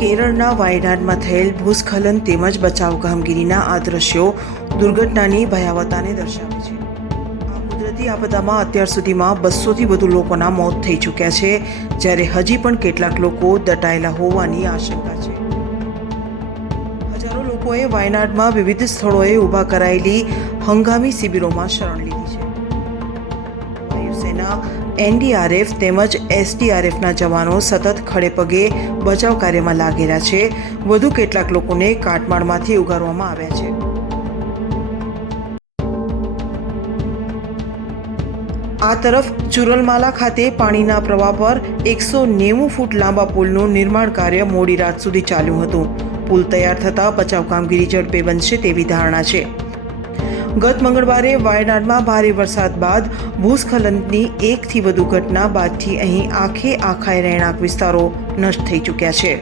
કેરળના વાયનાડમાં થયેલ ભૂસ્ખલન તેમજ બચાવ કામગીરીના આ દ્રશ્યો દુર્ઘટનાની ભયાવહતાને દર્શાવે છે। આ કુદરતી આપદામાં અત્યાર સુધીમાં 200થી વધુ લોકોના મોત થઈ ચૂક્યા છે, જ્યારે હજી પણ કેટલાક લોકો દટાયેલા હોવાની આશંકા છે। હજારો લોકોએ વાયનાડમાં વિવિધ સ્થળોએ ઊભા કરાયેલી હંગામી શિબિરોમાં શરણ લીધી છે। વાયુસેના, એનડીઆરએફ તેમજ એસડીઆરએફના જવાનો સતત ખડેપગે બચાવ કાર્યમાં લાગેલા છે। વધુ કેટલાક લોકોને કાટમાળમાંથી ઉગારવામાં આવ્યા છે। આ તરફ ચુરલમાલા ખાતે પાણીના પ્રવાહ પર 190 ફૂટ લાંબા પુલનું નિર્માણ કાર્ય મોડી રાત સુધી ચાલ્યું હતું। પુલ તૈયાર થતાં બચાવ કામગીરી ઝડપે બનશે તેવી ધારણા છે। ગત મંગળવારે વાયનાડમાં ભારે વરસાદ બાદ ભૂસ્ખલનની 1થી વધુ ઘટના બાદથી અહીં આખે આખા રહેણાંક વિસ્તારો નષ્ટ થઈ ચૂક્યા છે।